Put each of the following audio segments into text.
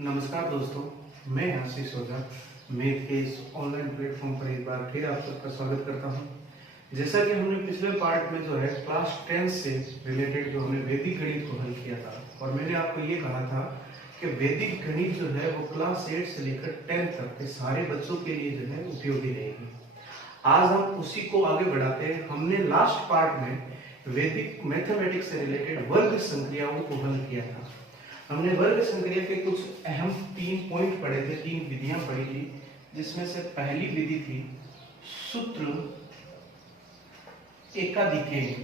नमस्कार दोस्तों, मैं आशीष ओझा मैथ के इस ऑनलाइन प्लेटफॉर्म पर एक बार फिर आप सबका स्वागत करता हूं। जैसा कि हमने पिछले पार्ट में जो है क्लास 10 से रिलेटेड जो हमने वैदिक गणित को हल किया था और मैंने आपको ये कहा था कि वैदिक गणित जो है वो क्लास 8 से लेकर 10 तक के सारे बच्चों के लिए जो है उपयोगी रहेगी। आज हम उसी को आगे बढ़ाते हैं। हमने लास्ट पार्ट में वैदिक मैथमेटिक्स से रिलेटेड वर्ग संक्रियाओं को हल किया था। हमने वर्ग संक्रिया के कुछ अहम 3 पॉइंट पढ़े थे, 3 विधियां पढ़ी थी, जिसमें से पहली विधि थी सूत्र एकाधिकेय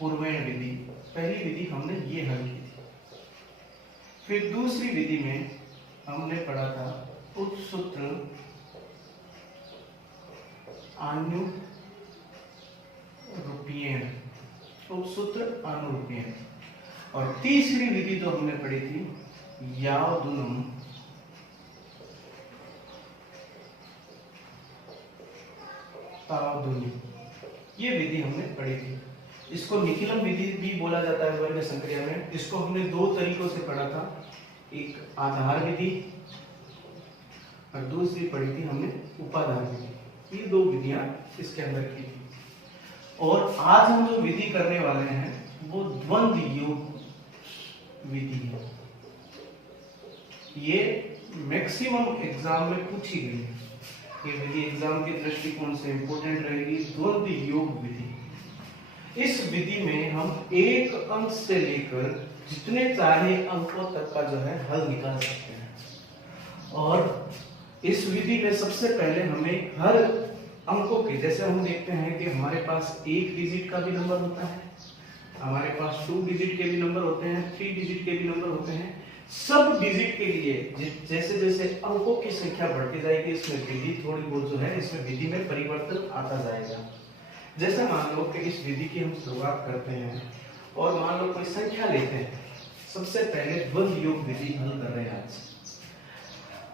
पूर्वेण विधि। पहली विधि हमने ये हल की थी। फिर दूसरी विधि में हमने पढ़ा था उपसूत्र अनुरूपीयण, उपसूत्र अनुरूपीयण। और तीसरी विधि जो हमने पढ़ी थी यावदुनम तावदुनी, ये विधि हमने पढ़ी थी। इसको निखिलम विधि भी बोला जाता है वर्ग संक्रिया में। इसको हमने 2 तरीकों से पढ़ा था, एक आधार विधि और दूसरी पढ़ी थी हमने उपाधार विधि। ये 2 विधियां इसके अंदर की थी। और आज हम जो विधि करने वाले हैं वो द्वंद्व योग विधि है। ये मैक्सिमम एग्जाम में पूछी गई है। ये विधि एग्जाम के दृष्टिकोण से इंपॉर्टेंट रहेगी। द्वंद्व योग विधि, इस विधि में हम एक अंक से लेकर जितने चाहे अंकों तक का जो है हल निकाल सकते हैं। और इस विधि में सबसे पहले हमें हर अंकों के, जैसे हम देखते हैं कि हमारे पास 1 डिजिट का भी नंबर होता है, हमारे पास 2 डिजिट के भी नंबर होते हैं, 3 डिजिट के भी नंबर होते हैं। सब डिजिट के लिए जैसे जैसे अंकों की संख्या बढ़ती जाएगी, इसमें विधि थोड़ी बहुत जो है इसमें विधि में परिवर्तन आता जाएगा। जैसे मान लो कि इस विधि की हम शुरुआत करते हैं और मान लो कोई संख्या लेते हैं। सबसे पहले द्वंद्व योग विधि हल कर रहे हैं आज।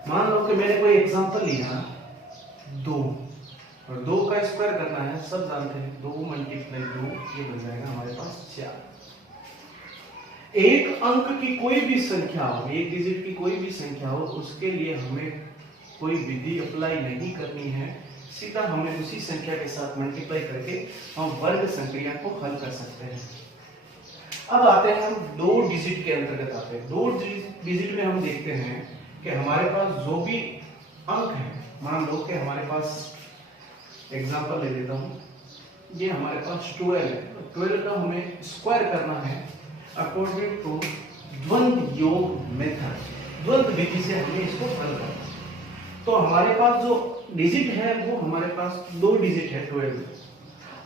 मान लो कि मैंने कोई एग्जांपल लिया 2 और 2 का स्क्वायर करना है। सब जानते हैं 2 मल्टीप्लाई 2, ये बन जाएगा हमारे पास 4। एक अंक की कोई भी संख्या हो, एक डिजिट की कोई भी संख्या हो, उसके लिए हमें कोई विधि अप्लाई नहीं करनी है। सीधा हमें उसी संख्या के साथ मल्टीप्लाई करके हम वर्ग संक्रिया को हल कर सकते हैं। अब आते हैं हम 2 डिजिट के अंतर्गत आते हैं। 2 डिजिट में हम देखते हैं कि हमारे पास जो भी अंक है, मान लो कि हमारे पास एग्जांपल ले लेता हूं, ये हमारे पास 12 है। 12 का हमें स्क्वायर करना है अकॉर्डिंग टू द्वंद्व योग मेथड। द्वंद्व विधि से हमें इसको हल करना है। तो हमारे पास जो डिजिट है वो हमारे पास 2 डिजिट है 12।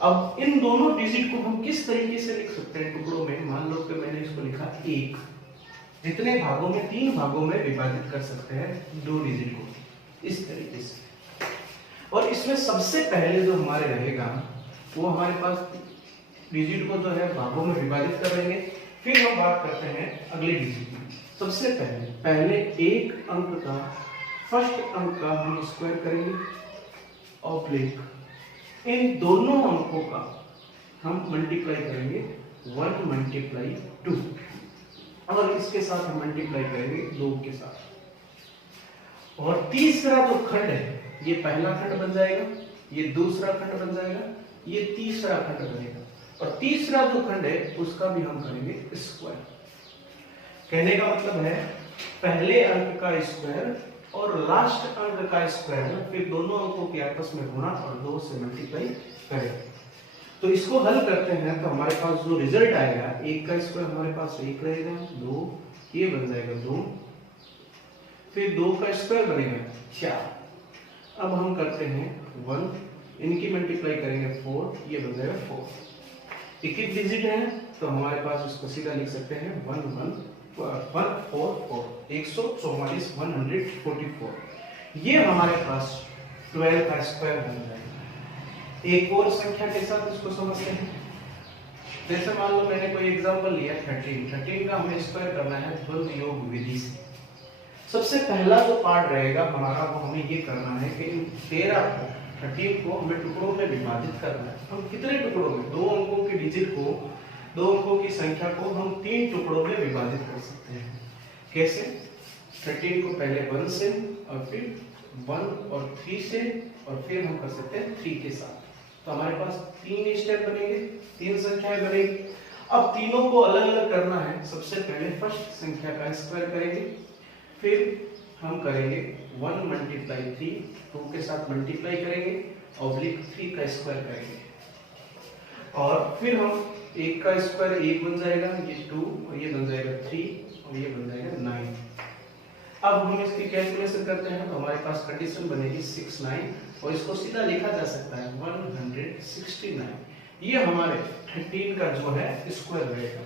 अब इन दोनों डिजिट को हम किस तरीके से लिख सकते हैं टुकड़ों में। मान लो कि मैंने इसको लिखा 1, जितने भागों में 3 भागों में विभाजित कर सकते हैं 2 डिजिट को, इस तरीके से। और इसमें सबसे पहले जो हमारे रहेगा वो हमारे पास डिजिट को जो है भागों में विभाजित कर लेंगे। फिर हम बात करते हैं अगले डिजिट की। सबसे पहले एक अंक का, फर्स्ट अंक का हम स्क्वायर करेंगे ऑब्लिक इन दोनों अंकों का हम मल्टीप्लाई करेंगे 1 मल्टीप्लाई 2 और इसके साथ हम मल्टीप्लाई करेंगे 2 के साथ। और तीसरा जो खंड है, ये पहला खंड बन जाएगा, ये दूसरा खंड बन जाएगा, ये तीसरा खंड बनेगा। और तीसरा जो खंड है उसका भी हम करेंगे स्क्वायर। कहने का मतलब है पहले अंक का स्क्वायर और लास्ट अंक का स्क्वायर, फिर दोनों अंकों के आपस में गुणा और 2 से मल्टीप्लाई करें। तो इसको हल करते हैं तो हमारे पास जो रिजल्ट आएगा, 1 का स्क्वायर हमारे पास 1 रहेगा, 2 ये बन जाएगा 2, फिर 2 का स्क्वायर बनेगा 4। अब हम करते हैं 1, इनकी मल्टीप्लाई करेंगे 4, ये बन जाएगा 4। एक डिजिट है तो हमारे पास उसको सीधा लिख सकते हैं 144, 144। ये हमारे पास 12 का स्क्वायर बन जाएगा। एक और संख्या के साथ इसको समझते हैं। जैसे मान लो मैंने कोई एग्जांपल लिया 13 का हमें स्क्वायर करना है द्वंद्व योग विधि से। सबसे पहला जो पार्ट रहेगा हमारा वो हमें ये करना है कि 13 को हमें टुकड़ों में विभाजित करना है। हम कितने टुकड़ों में, 2 अंकों के डिजिट को दो अंकों की संख्या को हम 3 टुकड़ों में विभाजित कर सकते हैं। कैसे? 13 को पहले 1 से और फिर 1 और 3 से और फिर हम कर सकते हैं 3 के साथ। तो हमारे पास 3 स्टेप बनेंगे, 3 संख्याएं बनेंगी। अब तीनों को अलग अलग करना है। सबसे पहले फर्स्ट संख्या का स्क्वायर करेंगे, फिर हम करेंगे 1 मल्टीप्लाई 3, 2 के साथ मल्टीप्लाई करेंगे, ऑब्लिक 3 का स्क्वायर करेंगे और फिर हम 1 का स्क्वायर 1 बन जाएगा, ये 2 और ये बन जाएगा 3 और ये बन जाएगा 9। अब हम इसकी कैलकुलेशन करते हैं तो हमारे पास कंडीशन बनेगी 6 9 और इसको सीधा लिखा जा सकता है 169। ये हमारे 13 का जो है स्क्वायर रहेगा।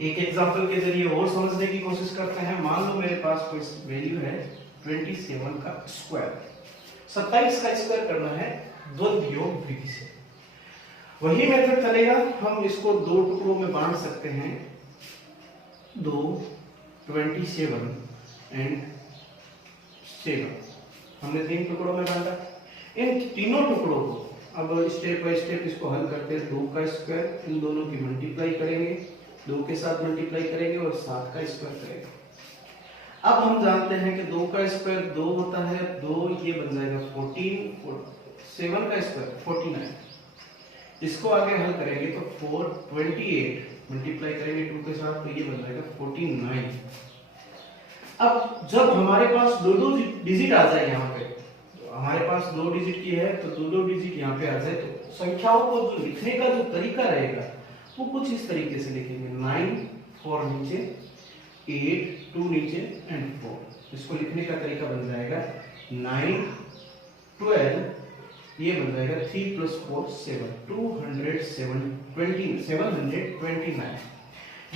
एक एग्जांपल के जरिए और समझने की कोशिश करते हैं। मान लो मेरे पास कोई वैल्यू है 27 का स्क्वायर, 27 का स्क्वायर करना है द्वंद्व योग विधि से। वही मेथड चलेगा, हम इसको 2 टुकड़ों में बांट सकते हैं। 2 27 एंड 7 हमने 3 टुकड़ों में बांटा। इन तीनों टुकड़ों को अब स्टेप बाय स्टेप इसको हल करते हैं। 2 का स्क्वायर इन दोनों की मल्टीप्लाई करेंगे, 2 के साथ मल्टीप्लाई करेंगे और 7 का स्क्वायर करेंगे। अब हम जानते हैं कि 2 का स्क्वायर 2 होता है, 2 ये बन जाएगा 14, 7 का स्क्वायर 49। इसको आगे हल करेंगे तो 428 मल्टीप्लाई करेंगे 2 के साथ तो ये बन जाएगा 49। अब जब हमारे पास दो डिजिट आ जाए यहाँ पे, तो हमारे पास 2 डिजिट की है तो 2 डिजिट यहाँ पे आ जाए तो संख्याओं को जो लिखने का जो तरीका रहेगा वो कुछ इस तरीके से लिखेंगे। 9 4 नीचे, 8 2 नीचे एंड 4। इसको लिखने का तरीका बन जाएगा 9 12, ये बन जाएगा 3 + 4 7, 729।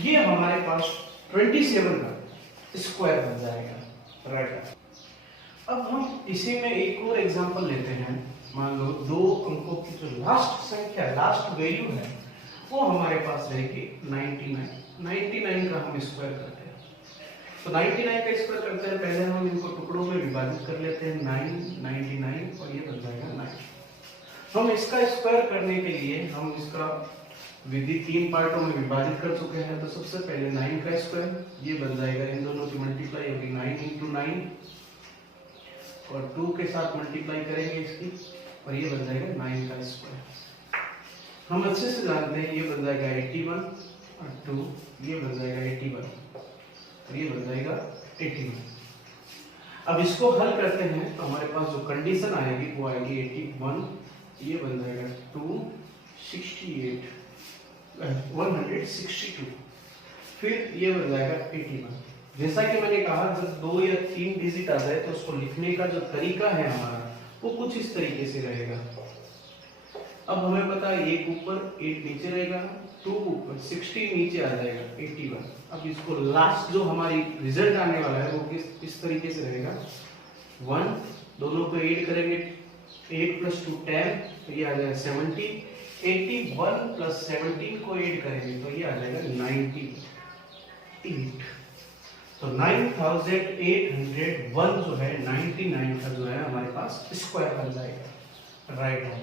ये हमारे पास 27 का स्क्वायर बन जाएगा। राइट। अब हम इसी में एक और एग्जांपल लेते हैं। मान लो 2 अंकों की जो लास्ट संख्या, लास्ट वैल्यू है वो हमारे पास रहेगी 99 का हम स्क्वायर करते हैं। तो 99 का स्क्वायर करते हैं, पहले हम इनको टुकड़ों में विभाजित कर लेते हैं। 9 99 और ये बन जाएगा 9। हम इसका स्क्वायर करने के लिए हम इसका विधि 3 पार्टों में विभाजित कर चुके हैं। तो सबसे पहले 9 का स्क्वायर ये बन जाएगा, इन दोनों की मल्टीप्लाई होगी 9 × 9 और 2 के साथ मल्टीप्लाई करेंगे इसकी और ये बन जाएगा 9 का स्क्वायर। हम अच्छे से जानते हैं ये बन जाएगा 81 और 2 ये बन जाएगा 81 और ये बन जाएगा 81। अब इसको हल करते हैं तो हमारे पास जो कंडीशन आएगी वो आएगी 81, ये बन जाएगा 268 162, फिर ये बन जाएगा 81। जैसा कि मैंने कहा जब 2 या 3 डिजिट आ जाए तो उसको लिखने का जो तरीका है हमारा वो कुछ इस तरीके से रहेगा। अब हमें पता है 1 ऊपर 8 नीचे रहेगा, 2 ऊपर 16 नीचे आ जाएगा 81। अब इसको लास्ट जो हमारी रिजल्ट आने वाला है वो किस तरीके से रहेगा, 1 दोनों को ऐड करेंगे, 8 + 2 10 तो ये आ जाएगा 70, 81 + 17 को ऐड करेंगे तो ये आ जाएगा 98। तो 9801 जो है 99 का जो है हमारे पास स्क्वायर बन जाएगा। राइट है।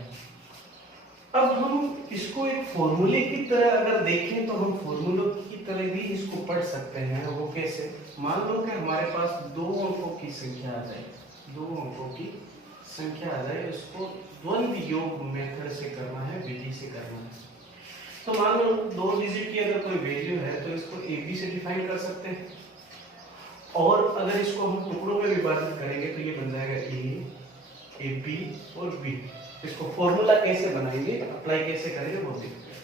अब हम इसको एक फॉर्मूले की तरह अगर देखें तो हम फॉर्मूलों की तरह भी इसको पढ़ सकते हैं। वो कैसे? मान लो कि हमारे पास 2 अंकों की संख्या आ जाए, 2 अंकों की संख्या आ जाए, इसको द्वंद्व योग मेथड से करना है, विधि से करना है। तो मान लो 2 डिजिट की अगर कोई वैल्यू है तो इसको AB से डिफाइन कर सकते हैं और अगर इसको हम टुकड़ों में विभाजित करेंगे तो ये बन जाएगा A, B और B। इसको फॉर्मूला कैसे बनाएंगे, अप्लाई कैसे करेंगे वो देखते हैं।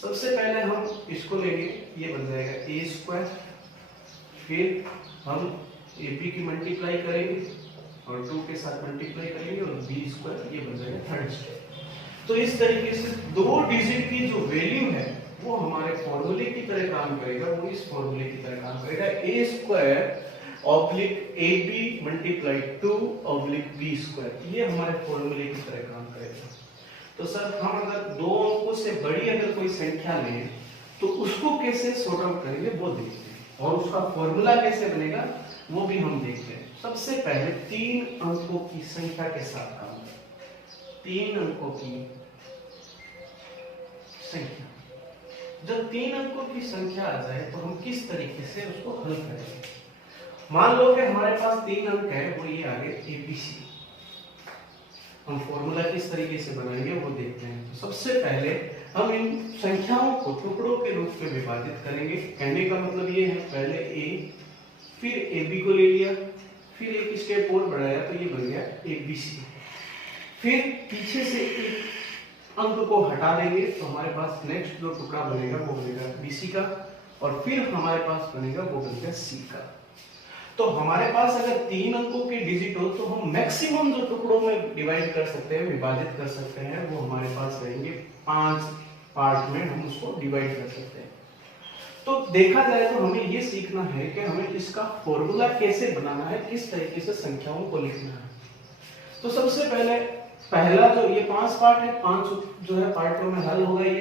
सबसे पहले हम इसको लेंगे, ये बन जाएगा A², फिर हम AB की मल्टीप्लाई करेंगे और 2 के साथ मल्टीप्लाई करेंगे और B², ये बन जाएगा थर्ड स्टेप। तो इस तरीके से 2 डिजिट की जो वैल्यू है वो हमारे फॉर्मूले की तरह काम करेगा, वो इस फॉर्मूले की तरह काम करेगा। A² oblique AB multiply 2 oblique B², ये हमारे फॉर्मूले की तरह काम करेगा। तो सर हम अगर 2 अंकों से बड़ी अगर कोई संख्या लें तो उसको कैसे सॉर्ट आउट करेंगे वो देखते हैं और उसका फॉर्मूला कैसे बनेगा वो भी हम देखते हैं। सबसे पहले 3 अंकों की संख्या के साथ काम करें। 3 अंकों की संख्या जब 3 अंकों की संख्या आ जाए तो हम किस तरीके से उसको हल करेंगे। मान लो कि हमारे पास 3 अंक है, वो ये आगे एबीसी। हम फॉर्मूला किस तरीके से बनाएंगे वो देखते हैं। तो सबसे पहले हम इन संख्याओं को टुकड़ों के रूप में विभाजित करेंगे। कहने का मतलब ये है, पहले ए, फिर AB को ले लिया, फिर एक स्टेप और बढ़ाया तो ये बन गया ABC। फिर पीछे से एक अंक को हटा देंगे तो हमारे पास नेक्स्ट जो टुकड़ा बनेगा वो बनेगा BC का, और फिर हमारे पास बनेगा वो बनेगा C का। तो हमारे पास अगर 3 अंकों के डिजिट हो तो हम मैक्सिमम जो टुकड़ों में डिवाइड कर सकते हैं, विभाजित कर सकते हैं, वो हमारे पास रहेंगे 5 पार्ट में हम उसको डिवाइड कर सकते हैं। तो देखा जाए तो हमें ये सीखना है कि हमें इसका फॉर्मूला कैसे बनाना है, किस तरीके से संख्याओं को लिखना है। तो सबसे पहले पहला जो ये 5 पार्ट है, 5 जो है पार्टों में हल होगा। ये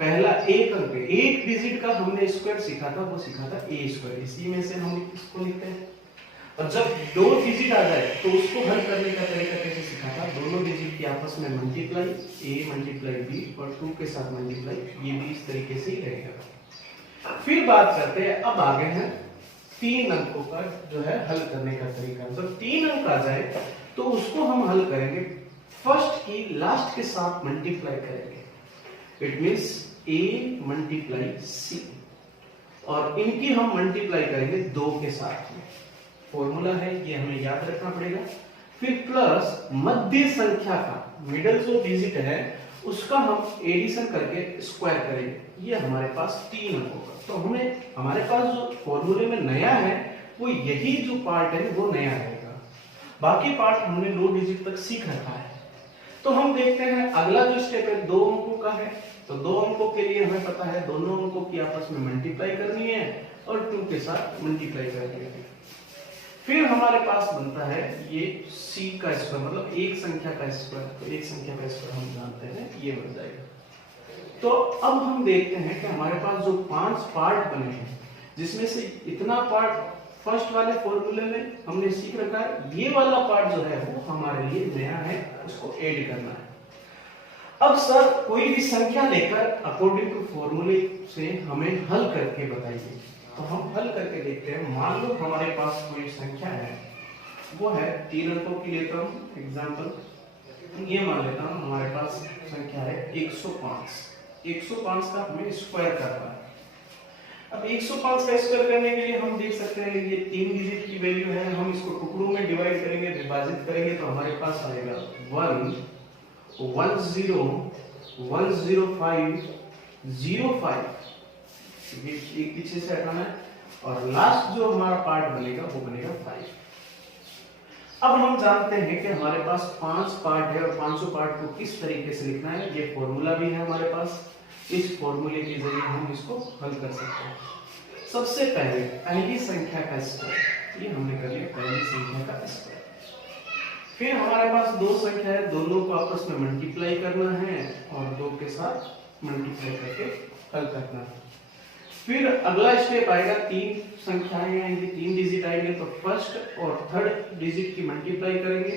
पहला एक अंक, एक डिजिट का हमने स्क्वायर सीखा था, वो सीखा था ए स्क्वायर, इसी में से हम इसको लिखते हैं। और जब 2 डिजिट आ जाए तो उसको हल करने का तरीका कैसे सीखा था, दोनों डिजिट की आपस में मल्टीप्लाई, a मल्टीप्लाई b और 2 के साथ मल्टीप्लाई, ये भी इस तरीके से ही रहेगा। फिर बात करते हैं, अब आगे हैं 3 अंकों का जो है हल करने का तरीका। जब 3 अंक आ जाए तो उसको हम हल करेंगे, फर्स्ट की लास्ट के साथ मल्टीप्लाई करेंगे। It means a multiply c, और इनकी हम मल्टीप्लाई करेंगे 2 के साथ में। फॉर्मूला है ये, हमें याद रखना पड़ेगा। फिर प्लस मध्य संख्या का, मिडिल जो डिजिट है उसका हम एडिशन करके स्क्वायर करेंगे। ये हमारे पास 3 अंकों का। तो हमारे पास जो फॉर्मूले में नया है वो यही जो पार्ट है वो नया रहेगा, बाकी पार्ट हमने 2 डिजिट तक सीख रखा है। तो हम देखते हैं अगला जो स्टेप है 2 अंकों का है। तो 2 अंकों के लिए हमें पता है दोनों अंकों की आपस में मल्टीप्लाई करनी है और 2 के साथ मल्टीप्लाई करनी है। फिर हमारे पास बनता है ये c का स्क्वायर, मतलब एक संख्या का स्क्वायर। तो एक संख्या का स्क्वायर हम जानते हैं ये बन जाएगा। तो अब हम देखते हैं कि हमारे पास जो 5 पार्ट बने हैं, जिसमें से इतना पार्ट फर्स्ट वाले फॉर्मूले में हमने सीख रखा है, ये वाला पार्ट जो है वो हमारे लिए नया है, उसको ऐड करना है। अब सर कोई भी संख्या लेकर अकॉर्डिंग टू फॉर्मूले से हमें हल करके बताइए। तो हम हल करके देखते हैं। मान लो हमारे पास कोई संख्या है, वो है 3 अंकों की लेता हूँ एग्जांपल। ये मान लेता हूँ हमारे पास संख्या है 105। 105 का हमें स्क्वायर करना है। अब 105 का स्क्वायर करने के लिए हम देख सकते हैं ये 3 डिजिट की वैल्यू है, हम इसको टुकड़ों में डिवाइड करेंगे, विभाजित करेंगे तो हमारे पास आएगा 1 10 105 05। एक पीछे से हटाना है और लास्ट जो हमारा पार्ट बनेगा वो बनेगा 5। अब हम जानते हैं कि हमारे पास 5 पार्ट है और 500 पार्ट को किस तरीके से लिखना है। ये फॉर्मूला भी है हमारे पास, इस फॉर्मूले के जरिए हम इसको हल कर सकते हैं। सबसे पहले पहली संख्या का स्क्वायर, ये हमने कर लिया पहली संख्या का स्क्वायर। फिर हमारे पास 2 संख्या है, दोनों को आपस में मल्टीप्लाई करना है और 2 के साथ मल्टीप्लाई करके हल करना है। फिर अगला स्टेप आएगा, 3 संख्याएं आएंगी, 3 डिजिट आएंगे, तो फर्स्ट और थर्ड डिजिट की मल्टीप्लाई करेंगे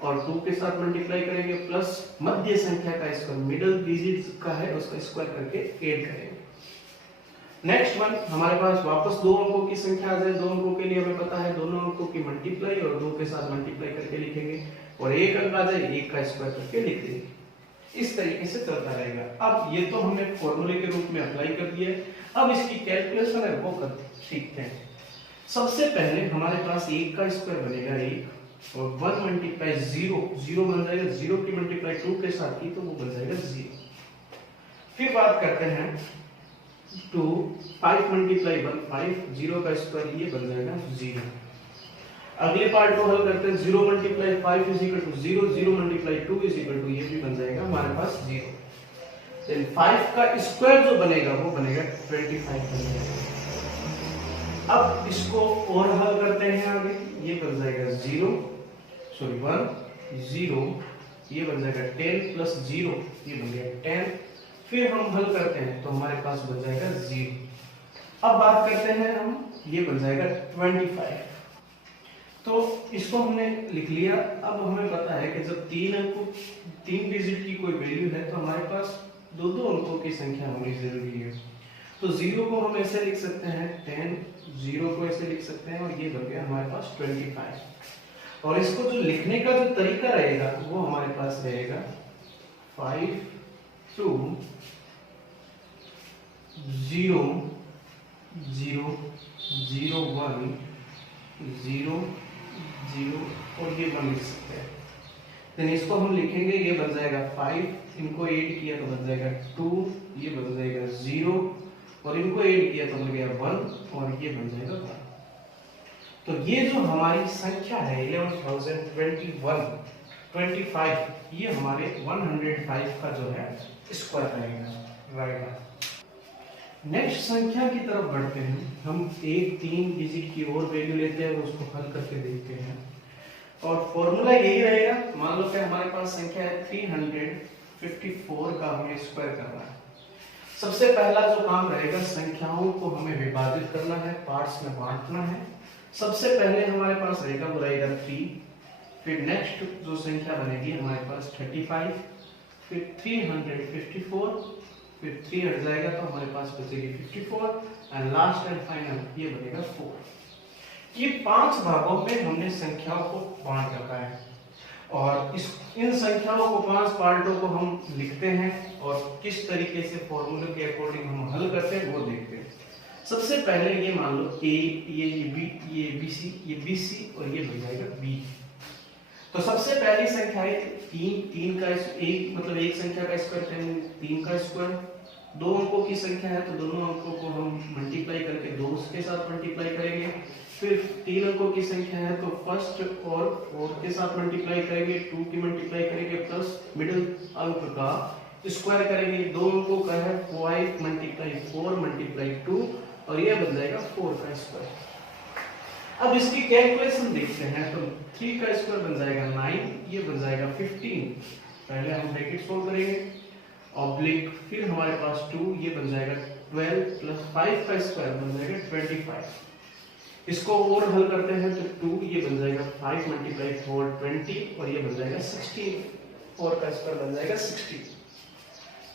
और 2 के साथ मल्टीप्लाई करेंगे, प्लस मध्य संख्या का स्क्वायर, मिडिल डिजिट का है उसका स्क्वायर करके ऐड करेंगे। नेक्स्ट वन हमारे पास वापस 2 अंकों की संख्या आ जाए। 2 अंकों के लिए हमें पता है दोनों अंकों की मल्टीप्लाई और 2 के साथ मल्टीप्लाई करके लिखेंगे, और एक अंक आ जाए 1 का स्क्वायर करके लिख देंगे। इस तरीके से चलता रहेगा। अब ये तो हमने फॉर्मूले के रूप में अप्लाई कर दिया है। अब इसकी कैलकुलेशन है वो करते सीखते हैं। सबसे पहले हमारे पास 1 का स्क्वायर बनेगा 1 और 1 मल्टीप्लाई 0, 0 बन जाएगा। 0 की मल्टीप्लाई 2 के साथ की तो वो बन जाएगा 0। फिर बात करते हैं 2, 5 मल्टीप्लाई 1 5, 0 का स्क्वायर ये बन जाएगा 0। अगले पार्ट को हल करते हैं। 0 multiply 5 is equal to 0, 0 multiply 2 is equal to ये भी बन जाएगा हमारे पास 0। देन 5 का स्क्वायर जो बनेगा वो बनेगा 25 बन जाएगा। अब इसको और हल करते हैं आगे, ये बन जाएगा 1 0, ये बन जाएगा 10 प्लस 0, ये बन जाएगा 10। फिर हम हल करते हैं तो हमारे पास बन जाएगा 0। अब बात करते हैं हम, ये बन जाएगा 25। तो इसको हमने लिख लिया। अब हमें पता है कि जब 3 डिजिट की कोई वैल्यू है तो हमारे पास दो दो अंकों की संख्या होनी जरूरी है। तो 0 को हम ऐसे लिख सकते हैं 10, 0 को ऐसे लिख सकते हैं, और ये बन गया हमारे पास 25। और इसको जो लिखने का जो तरीका रहेगा वो हमारे पास रहेगा 5 2 0 0 0 1 0 0 और ये 1 लिख सकते हैं। तो इसको हम लिखेंगे, ये बन जाएगा 5, इनको ऐड किया तो बन जाएगा 2, ये बन जाएगा 0, और इनको ऐड किया तो बन गया 1, और ये बन जाएगा 1। तो ये जो हमारी संख्या है 11,021 ये हमारे 105 का जो है स्क्वायर रहेगा, राइट। नेक्स्ट संख्या की तरफ बढ़ते हैं। हम 1 3 डिजिट की और वैल्यू लेते हैं और उसको हल करके देखते हैं, और फॉर्मूला यही रहेगा। मान लो कि हमारे पास संख्या है 354 का हमें स्क्वायर करना है। सबसे पहला जो काम रहेगा, संख्याओं को हमें विभाजित करना है, पार्ट्स में बांटना है। सबसे पहले हमारे पास रहेगा वो रहेगा 3, फिर नेक्स्ट जो संख्या बनेगी हमारे पास 35, फिर 354, फिर 3 हट जाएगा तो हमारे पास बचेगी 54, एंड लास्ट एंड फाइनल ये बनेगा 4। ये 5 भागों में हमने संख्याओं को बांट रखा है, और इन संख्याओं को 5 पार्टों को हम लिखते हैं, और किस तरीके से फॉर्मूले के अकॉर्डिंग हम हल करते हैं वो देखते हैं। सबसे पहले ये मान लो a, ये b, ये bc, ये bc, और ये बन जाएगा b। तो सबसे पहली संख्या है 3 का एक मतलब एक संख्या का स्क्वायर 3 का स्क्वायर। 2 अंकों की संख्या है तो दोनों अंकों को हम मल्टीप्लाई करके 2 के साथ मल्टीप्लाई करेंगे। फिर 3 अंकों की संख्या है तो फर्स्ट और 4 के साथ मल्टीप्लाई करेंगे, 2 की मल्टीप्लाई करेंगे प्लस मिडिल अंक का स्क्वायर करेंगे। 2 अंकों का है 5 मल्टीप्लाई 4 मल्टीप्लाई 2, और ये बन जाएगा 4 का स्क्वायर। अब इसकी कैलकुलेशन देखते हैं तो 3 का स्क्वायर बन जाएगा 9, ये बन जाएगा 15। पहले हम ब्रैकेट सोल्व करेंगे, ऑब्लिक, फिर हमारे पास 2, ये बन जाएगा 12 प्लस 5 का स्क्वायर बन जाएगा 25। इसको और हल करते हैं तो 2, ये बन जाएगा 5 मल्टीप्लाई 4 20, और ये बन जाएगा 16। 4 का स्क्वायर बन जाएगा 16।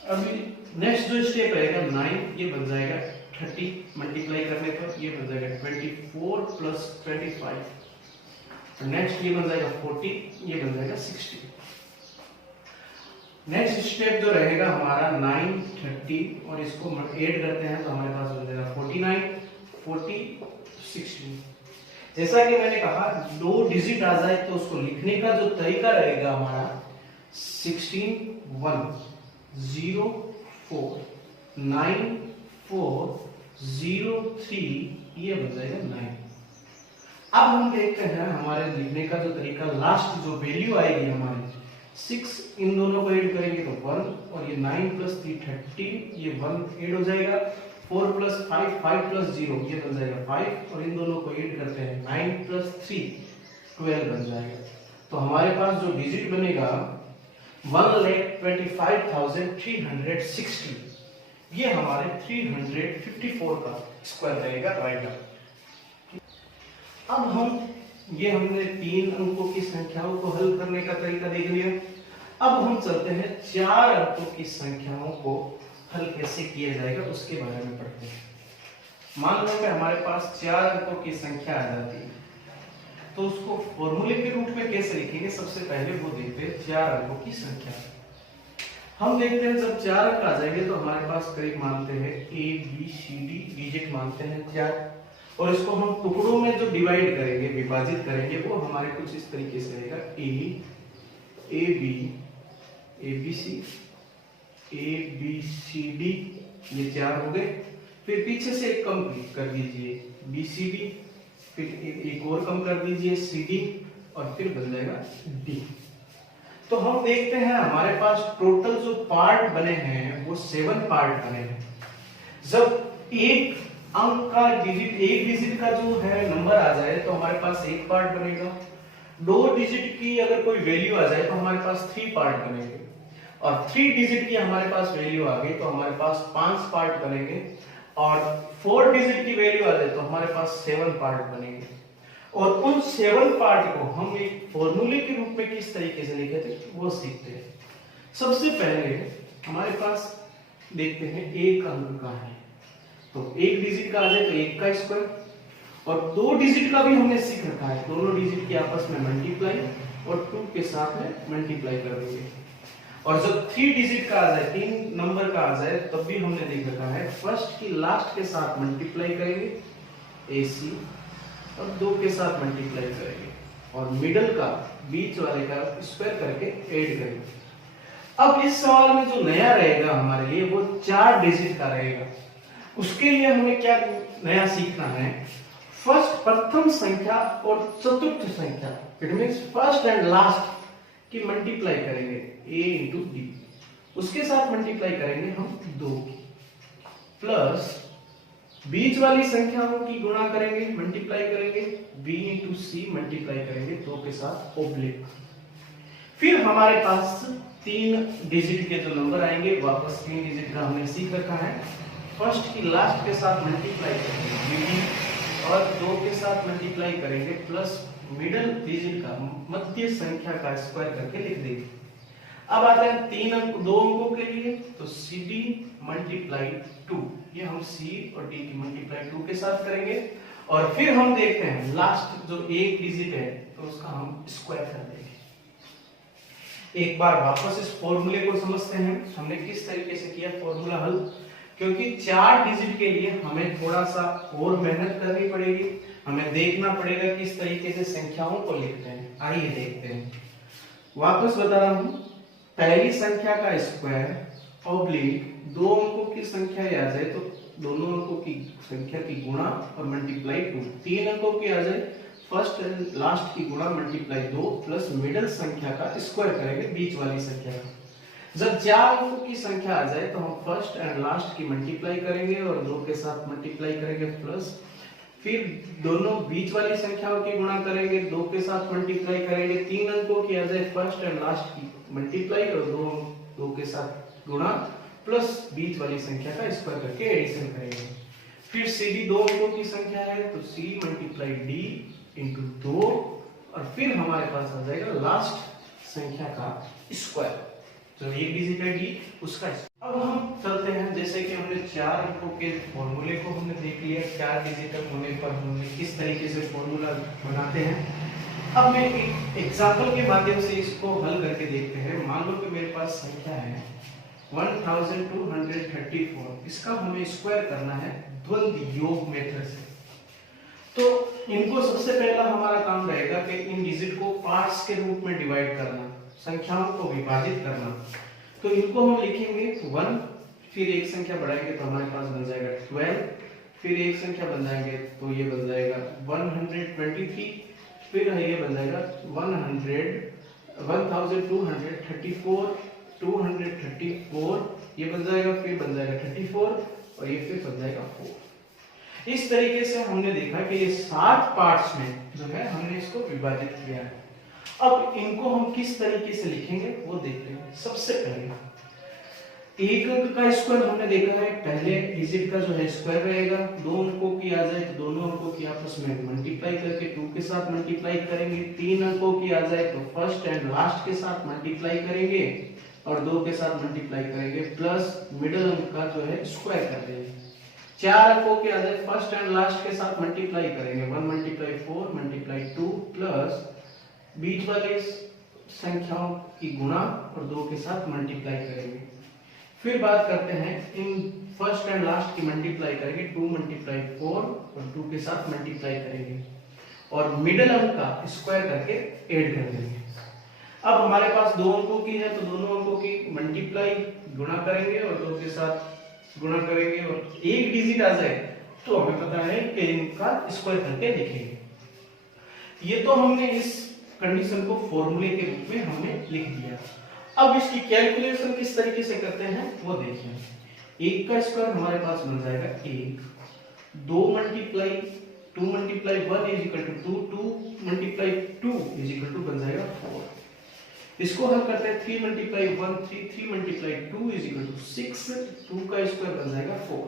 अभी नेक्स्ट जो स्टेप रहेगा 9, ये बन जाएगा 30 मल्टीप्लाई करने पर ये बन जाएगा 24 प्लस 25। नेक्स्ट ये बन जाएगा 40, ये बन जाएगा 60। नेक्स्ट स्टेप जो रहेगा हमारा 9 30, और इसको ऐड करते हैं तो हमारे पास बन जाएगा 49 40 60। जैसा कि मैंने कहा 2 डिजिट आ जाए तो उसको लिखने का जो तरीका रहेगा हमारा 16 1 0 4 9 4 0 3, ये बन जाएगा 9। अब हम देखते हैं हमारे लिखने का जो तरीका, लास्ट जो वैल्यू आएगी हमारी 6, इन दोनों को ऐड करेंगे तो 1, और ये 9 प्लस 3 13, ये 1 ऐड हो जाएगा। 4 प्लस 5 5 प्लस 0, ये बन जाएगा 5, और इन दोनों को ऐड करते हैं 9 प्लस 3 12 बन जाएगा। तो हमारे पास जो डिजिट बनेगा 1,25,360, ये हमारे 354 का स्क्वायर रहेगा, राइट। अब हमने 3 अंकों की संख्याओं को हल करने का तरीका देख लिया। अब हम चलते हैं 4 अंकों की संख्याओं को हल कैसे किया जाएगा उसके बारे में पढ़ते हैं। मान लो कि हमारे पास 4 अंकों की संख्या आ जाती है, तो उसको फॉर्मूले के रूप में कैसे लिखेंगे, सबसे पहले वो देखते हैं 4 अंकों की संख्या। हम देखते हैं जब 4 अंक आ जाएंगे तो हमारे पास करीब मानते हैं a b c d digit मानते हैं 4, और इसको हम टुकड़ों में जो डिवाइड करेंगे, विभाजित करेंगे, वो हमारे कुछ इस तरीके से रहेगा a b a b c a b c d, ये 4 हो गए। फिर पीछे से एक कम कर दीजिए b c d, फिर एक और कम कर दीजिए c d, और फिर बन जाएगा d। तो हम देखते हैं हमारे पास टोटल जो पार्ट बने हैं वो 7 पार्ट बने हैं। जब एक अंक का डिजिट, एक डिजिट का जो है नंबर आ जाए तो हमारे पास 1 पार्ट बनेगा। 2 डिजिट की अगर कोई वैल्यू आ जाए तो हमारे पास 3 पार्ट बनेंगे, और 3 डिजिट की हमारे पास वैल्यू आ गई तो हमारे पास 5 पार्ट बनेंगे, और 4 डिजिट की वैल्यू आ जाए तो हमारे पास 7 पार्ट बनेंगे। और उन 7 पार्ट को हम एक फॉर्मूले के रूप में किस तरीके से लिखे थे वो सीखते हैं। सबसे पहले हमारे पास देखते हैं एक अंक का है, तो एक डिजिट का आ जाए तो एक का स्क्वायर, और दो डिजिट का भी हमने सीख रखा है, दोनों डिजिट की आपस में मल्टीप्लाई और 2 के साथ में मल्टीप्लाई कर देंगे। और जब 3 डिजिट का आ जाए, 3 नंबर का आ जाए, तब भी हमने देख रखा है फर्स्ट की लास्ट के साथ मल्टीप्लाई करेंगे AC, और 2 के साथ मल्टीप्लाई करेंगे, और मिडल का बीच वाले का स्क्वायर करके ऐड करेंगे। अब इस सवाल में जो नया रहेगा हमारे लिए वो 4 डिजिट का रहेगा। उसके लिए हमें क्या नया सीखना है, फर्स्ट प्रथम संख्या और चतुर्थ संख्या, it means first and last की मल्टीप्लाई करेंगे A इंटू डी, उसके साथ मल्टीप्लाई करेंगे हम 2 की, प्लस बीच वाली संख्याओं की गुणा करेंगे, मल्टीप्लाई करेंगे B इंटू सी, मल्टीप्लाई करेंगे 2 के साथ ओब्लिक। फिर हमारे पास 3 डिजिट के जो नंबर आएंगे, वापस 3 डिजिट का हमने सीख रखा है, फर्स्ट की लास्ट के साथ मल्टीप्लाई करेंगे BD, और 2 के साथ मल्टीप्लाई करेंगे, प्लस मिडल डिजिट का मध्य संख्या का स्क्वायर करके लिख देंगे। अब आते हैं 2 अंकों के लिए, तो CD मल्टीप्लाई 2, ये हम C और D की मल्टीप्लाई 2 के साथ करेंगे, और फिर हम देखते हैं लास्ट जो एक डिजिट है तो उसका हम स्क्वायर कर देंगे। एक बार वापस इस फॉर्मूले को समझते हैं, हमने किस तरीके से किया फॉर्मूला हल, क्योंकि 4 डिजिट के लिए हमें थोड़ा सा और मेहनत करनी पड़ेगी, हमें देखना पड़ेगा किस तरीके से संख्याओं को लिखते हैं। आइए देखते हैं, वापस बता रहा हूं, पहली संख्या का स्क्वायर ऑब्लिक 2 अंकों की संख्या आ जाए तो दोनों अंकों की संख्या की गुणा और मल्टीप्लाई 2, 3 अंकों की आ जाए फर्स्ट एंड लास्ट की गुणा मल्टीप्लाई 2, प्लस मिडिल संख्या का स्क्वायर करेंगे बीच वाली संख्या का। जब 4 अंकों की संख्या आ जाए तो हम फर्स्ट एंड लास्ट की मल्टीप्लाई करेंगे और 2 के साथ मल्टीप्लाई करेंगे, प्लस फिर दोनों बीच वाली संख्याओं की गुणा करेंगे, 2 के साथ मल्टीप्लाई करेंगे, 3 अंकों की आ जाए फर्स्ट एंड लास्ट की मल्टीप्लाई और 2 के साथ गुणा, प्लस बीच वाली संख्या का स्क्वायर करके एडिशन करेंगे। फिर CD 2 अंकों की संख्या है तो C मल्टीप्लाई D इंटू 2, और फिर हमारे पास आ जाएगा लास्ट संख्या का स्क्वायर, जो एक डिजिट है D उसका। अब हम चलते हैं, जैसे कि हमने 4 अंकों के फॉर्मूले को हमने देख लिया, 4 डिजिट होने पर हमने किस तरीके से फॉर्मूला बनाते हैं। अब मैं एक एग्जांपल के माध्यम से इसको हल करके देखते हैं। मान लो कि मेरे पास संख्या है 1234, इसका हमें स्क्वायर करना है द्वंद्व योग मेथड से। तो इनको सबसे पहला हमारा काम रहेगा कि इन डिजिट को पार्ट्स के रूप में डिवाइड करना, संख्याओं को विभाजित करना। तो इनको हम लिखेंगे 1, फिर एक संख्या बढ़ाएंगे तो हमारे पास बन जाएगा 12, फिर एक संख्या बन जाएंगे तो ये बन जाएगा 123, फिर ये बन जाएगा 1234 ये बन जाएगा, फिर बन जाएगा 34 और ये फिर बन जाएगा 4। इस तरीके से हमने देखा कि ये 7 पार्ट्स में जो है हमने इसको विभाजित किया है। अब इनको हम किस तरीके से लिखेंगे वो देखते हैं। सबसे पहले एक अंक का स्क्वायर हमने देखा है, पहले डिजिट का जो है स्क्वायर रहेगा, 2 अंकों की आ जाए तो दोनों अंकों की आपस में मल्टीप्लाई करके 2 के साथ मल्टीप्लाई करेंगे, 3 अंकों की आ जाए तो फर्स्ट एंड लास्ट के साथ मल्टीप्लाई करेंगे और 2 के साथ मल्टीप्लाई करेंगे, प्लस मिडिल अंक का जो है स्क्वायर कर देंगे। 4 अंकों की आ जाए फर्स्ट एंड लास्ट के साथ मल्टीप्लाई करेंगे, 1 मल्टीप्लाई 4 मल्टीप्लाई 2, प्लस बीच वाले संख्याओं की गुणा और 2 के साथ मल्टीप्लाई करेंगे। फिर बात करते हैं इन फर्स्ट एंड लास्ट की मल्टीप्लाई करेंगे, 2 मल्टीप्लाई 4 और 2 के साथ मल्टीप्लाई करेंगे और मिडिल अंक का स्क्वायर करके ऐड कर देंगे। अब हमारे पास 2 अंकों की है तो दोनों अंकों की मल्टीप्लाई गुणा करेंगे और 2 के साथ गुणा करेंगे और एक डिजिट आ जाए तो हमें पता है कि इनका स्क्वायर करके लिखेंगे। ये तो हमने इस कंडीशन को फॉर्मूले के रूप में हमने लिख दिया। अब इसकी कैलकुलेशन किस तरीके से करते हैं वो देखिए। एक का स्क्वायर हमारे पास बन जाएगा 1, 2 multiply 2 multiply 1 is equal to 2, 2 multiply 2 is equal to बन जाएगा 4। इसको हल करते हैं 3 multiply 1 3, 3 multiply 2 is equal to 6, 2 का स्क्वायर बन जाएगा 4,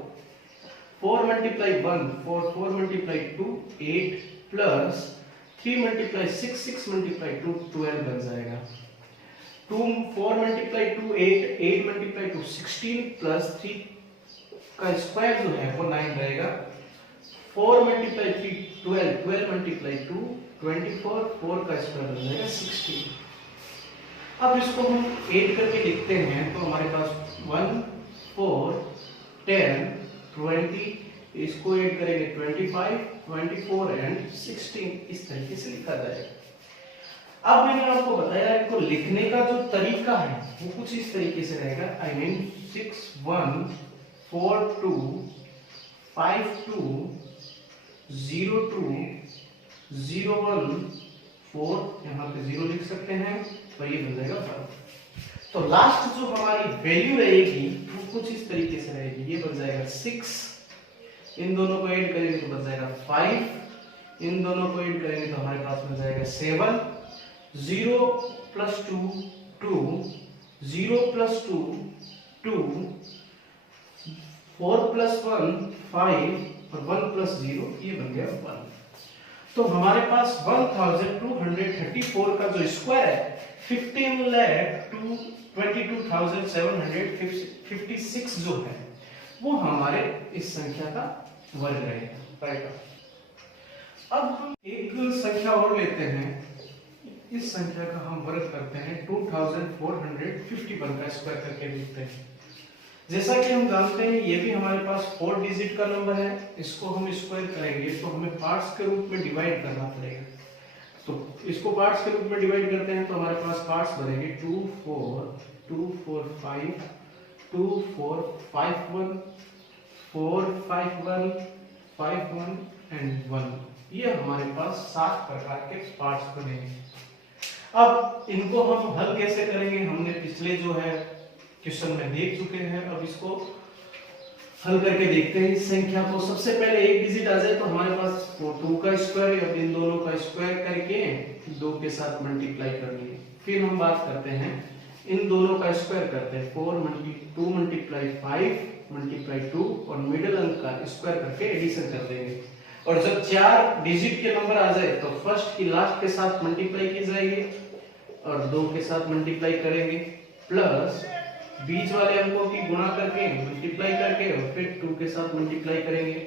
4 multiply 1 4, 4 multiply 2 8, plus 3 multiply 6, 6 multiply 2 12 बन जाएगा। 4 मल्टीप्लाई 2 8, 8 मल्टीप्लाई 2 16 प्लस 3 का स्क्वायर जो है वो 9 रहेगा। 4 मल्टीप्लाई 3 12, 12 मल्टीप्लाई 2 24, 4 का स्क्वायर हो जाएगा 16। अब इसको हम ऐड करके लिखते हैं तो हमारे पास 1 4 10 20, इसको ऐड करेंगे 25 24 एंड 16, इस तरीके से लिखा जाएगा। अब मैंने आपको बताया इनको लिखने का जो तरीका है वो कुछ इस तरीके से रहेगा। आई मीन 6 1 4 2 5 2 0 2 0 1 4, यहाँ पे 0 लिख सकते हैं तो ये बन जाएगा 1। तो लास्ट जो हमारी वैल्यू रहेगी वो कुछ इस तरीके से रहेगी, ये बन जाएगा 6, इन दोनों को ऐड करेंगे तो बन जाएगा 5, इन दोनों को ऐड करेंगे तो हमारे पास बन जाएगा 7, 0 प्लस 2 2, 0 प्लस 2 2, 4 प्लस 1 5 और 1 प्लस 0 ये बन गया 1। तो हमारे पास 1234 का जो स्क्वायर है 15,22,756 जो है वो हमारे इस संख्या का वर्ग रहेगा। अब हम एक संख्या और लेते हैं, इस संख्या का हम वर्ग करते हैं 2451 का स्क्वायर करके देखते हैं। जैसा कि हम जानते हैं ये भी हमारे पास 4 डिजिट का नंबर है, इसको हम स्क्वायर करेंगे तो हमें पार्ट्स के रूप में डिवाइड करना पड़ेगा। तो इसको पार्ट्स के रूप में डिवाइड करते हैं तो हमारे पास पार्ट्स बनेंगे 2 4 2 4 5 2 4 5 1 4 5 1 5 1 एंड 1, ये हमारे पास 7 प्रकार के पार्ट्स बनेंगे। अब इनको हम हल कैसे करेंगे, हमने पिछले जो है क्वेश्चन में देख चुके हैं। अब इसको हल करके देखते हैं इस संख्या को। सबसे पहले एक डिजिट आ जाए तो हमारे पास 2 का स्क्वायर, अब इन दोनों का स्क्वायर करके 2 के साथ मल्टीप्लाई करनी है। फिर हम बात करते हैं इन दोनों का स्क्वायर करते हैं 2 मल्टीप्लाई 5 मल्टीप्लाई 2 और मिडिल अंक का स्क्वायर करके एडिशन कर देंगे। और जब 4 डिजिट के नंबर आ जाए तो फर्स्ट की लास्ट के साथ मल्टीप्लाई की जाएगी और 2 के साथ मल्टीप्लाई करेंगे, प्लस बीच वाले अंकों की गुणा करके मल्टीप्लाई करके और फिर 2 के साथ मल्टीप्लाई करेंगे।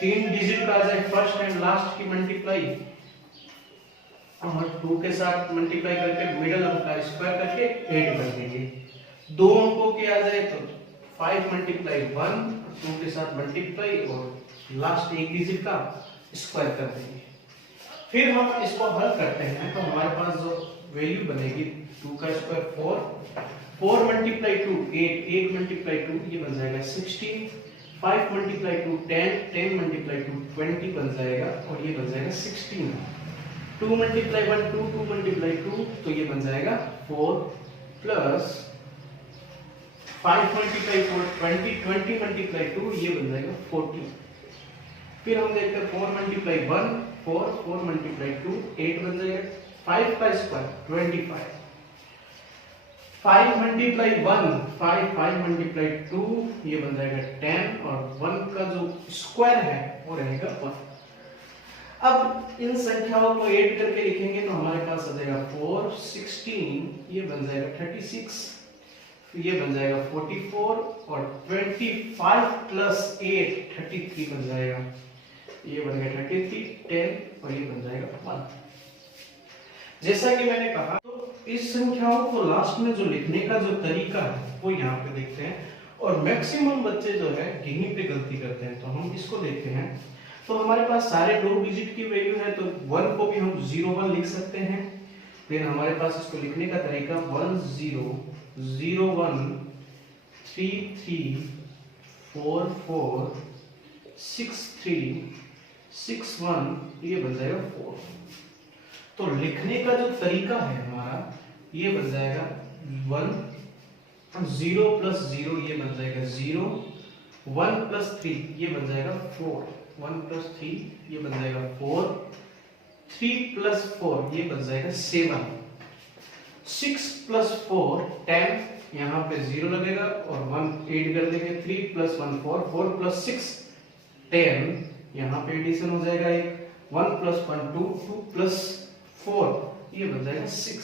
3 डिजिट का आ जाए फर्स्ट एंड लास्ट की मल्टीप्लाई और 2 के साथ मल्टीप्लाई करके मिडिल अंक का स्क्वायर करके ऐड कर देंगे। 2 अंकों की आ जाए तो 5 मल्टीप्लाई 1, 2 के साथ मल्टीप्लाई और लास्ट एक डिजिट का स्क्वायर कर देंगे। फिर हम इसको हल करते हैं तो हमारे पास जो वैल्यू बनेगी 2 का स्क्वायर 4 मल्टीप्लाई 2 8, 8 मल्टीप्लाई 2 ये बन जाएगा 16, 5 मल्टीप्लाई 2 10, 10 मल्टीप्लाई 2 20 बन जाएगा और ये बन जाएगा 16। 2 मल्टीप्लाई 1 2, 2 मल्टीप्लाई 2 तो ये बन जाएगा 4 प्लस 5 मल्टीप्लाई 4 20, 20 मल्टीप्लाई 2 ये बन जाएगा 40। फिर हम देखते हैं 4 मल्टीप्लाई 1 4, 4 मल्टीप्लाई 2 8 बन जाएगा, 5 का स्क्वायर 25, 5 मल्टीप्लाई 1 5, 5 मल्टीप्लाई 2 ये बन जाएगा 10 और 1 का जो स्क्वायर है वो रहेगा 1। अब इन संख्याओं को ऐड करके लिखेंगे तो हमारे पास आ जाएगा 4 16 ये बन जाएगा 36, ये बन जाएगा 44 और 25 प्लस 8 33 बन जाएगा, ये बन गया 33 10 और ये बन जाएगा 1। जैसा कि मैंने कहा तो इस संख्याओं को लास्ट में जो लिखने का जो तरीका है वो यहाँ पे देखते हैं और मैक्सिमम बच्चे जो है यहीं पे गलती करते हैं। तो हम इसको देखते हैं तो हमारे पास सारे 2 डिजिट की वैल्यू है तो 1 को भी हम 01 लिख सकते हैं। फिर हमारे पास इसको लिखने का तरीका 10 01 33 44 63 61 ये बन जाएगा 4। तो लिखने का जो तरीका है हमारा ये बन जाएगा 1 0 प्लस 0 ये बन जाएगा 0, 1 प्लस 3 ये बन जाएगा 4, 1 प्लस 3 ये बन जाएगा 4, 3 प्लस 4 ये बन जाएगा 7, 6 प्लस 4 10 यहाँ पे 0 लगेगा और 1 ऐड कर देंगे, 3 प्लस 1 4, 4 प्लस 6 10 यहाँ पे एडिशन हो जाएगा एक, 1 प्लस 1 2, 2 प्लस 4 ये बन जाएगा 6।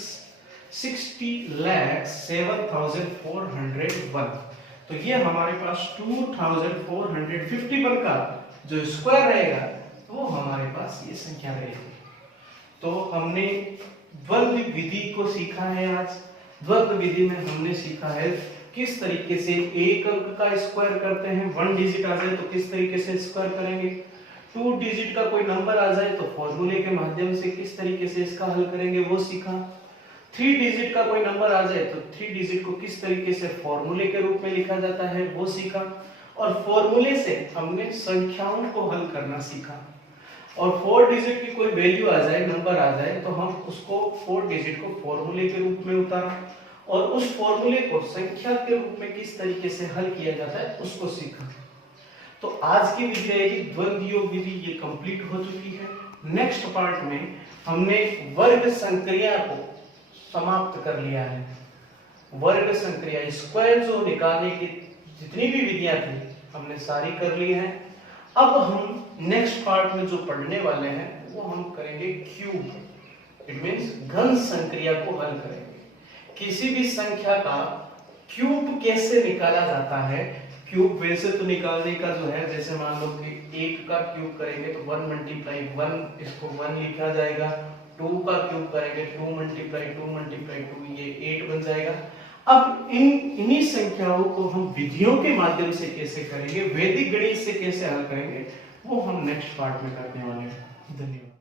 60,07,401। तो ये हमारे पास 2451 का जो स्क्वायर रहेगा वो हमारे पास ये संख्या रहेगी। तो हमने द्वंद्व विधि को सीखा है आज। द्वंद्व विधि में हमने सीखा है किस तरीके से एक अंक का स्क्वायर करते हैं, 1 डिजिट आ जाए तो किस तरीके से स्क्वायर करेंगे, 2 डिजिट का कोई नंबर आ जाए तो फॉर्मूले के माध्यम से किस तरीके से इसका हल करेंगे वो सीखा। 3 डिजिट का कोई नंबर आ जाए तो 3 डिजिट को किस तरीके से फॉर्मूले के रूप में लिखा जाता है वो सीखा। और फॉर्मूले से हमने संख्याओं को हल करना सीखा। और 4 डिजिट की कोई वैल्यू आ जाए, नंबर आ जाए, तो हम उसको 4 डिजिट को फॉर्मूले के रूप में उतारा और उस फॉर्मूले को संख्या के रूप में किस तरीके से हल किया जाता है उसको सीखा। तो आज की विधि है कि द्वंद्व योग विधि ये कंप्लीट हो चुकी है। नेक्स्ट पार्ट में हमने वर्ग संक्रिया को समाप्त कर लिया है। वर्ग संक्रिया स्क्वायर जो निकालने की जितनी भी विधियां थी हमने सारी कर ली हैं। अब हम नेक्स्ट पार्ट में जो पढ़ने वाले हैं वो हम करेंगे क्यूब, इट मींस घन संक्रिया को हल करेंगे। किसी भी संख्या का क्यूब कैसे निकाला जाता है। क्यूब वैसे तो निकालने का जो है, जैसे मान लो कि 1 का क्यूब करेंगे तो 1 × 1, इसको 1 लिखा जाएगा। 2 का क्यूब करेंगे 2 × 2 ये 8 बन जाएगा। अब इन्हीं संख्याओं को हम विधियों के माध्यम से कैसे करेंगे, वैदिक गणित से कैसे हल करेंगे, वो हम नेक्स्ट पार्ट में करने वाले हैं। धन्यवाद।